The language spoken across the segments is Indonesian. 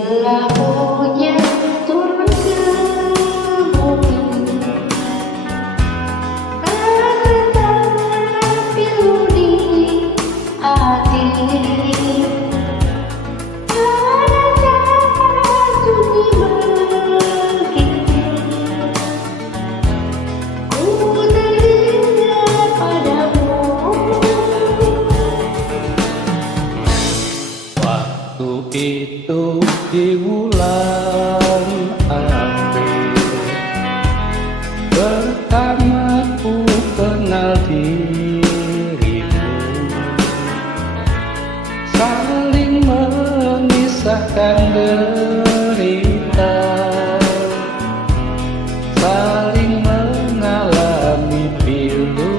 Bila hujan turun ke bumi, rasakan pilu di hati. Ada cara sunyi begitu, ku teringat padamu. Waktu itu di bulan April, pertama ku kenal dirimu. Saling memisahkan derita, saling mengalami pilu.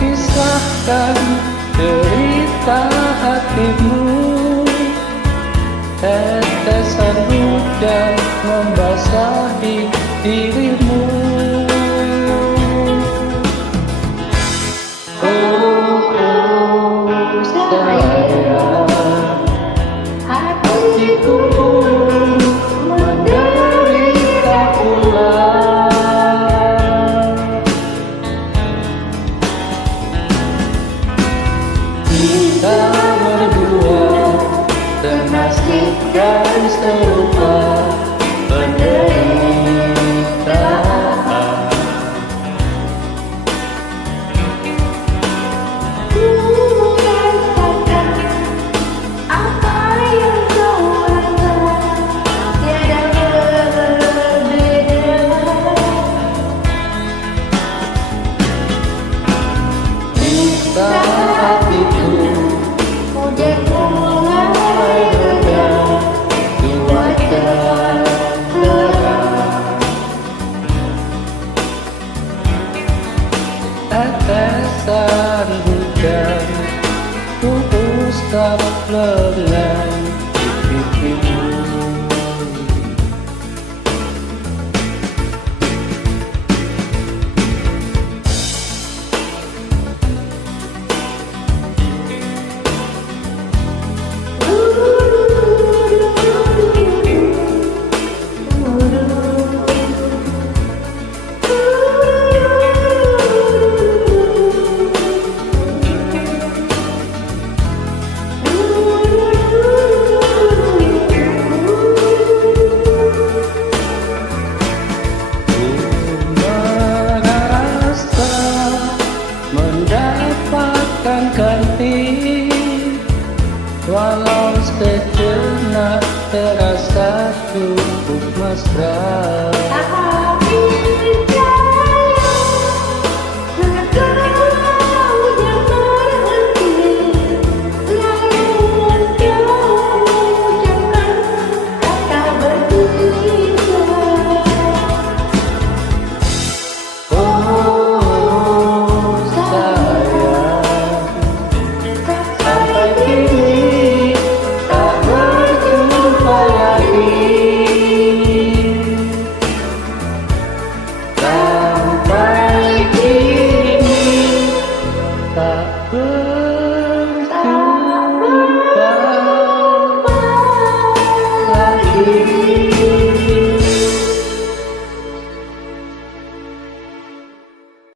Kisahkan cerita hatimu, tetesan hujan membasahi dirimu. Oh sayang, hatiku pun menderita pula. Kita berdua bernasib dan serupa penderitaan. Ku rasakan apa yang kau rasa, tiada berbeda. Di saat itu Hujan mulai reda, di wajah terang, tetesan hujan tulus tak lengan di pipimu. Mendapatkan ganti, walau sejenak terasa cukup mesra. tapi percaya, segala hujan berhenti, lalu kau ucapkan kata berpisah. Oh sayang, sampai kini tak berjumpa lagi. Sampai kini tak berjumpa lagi.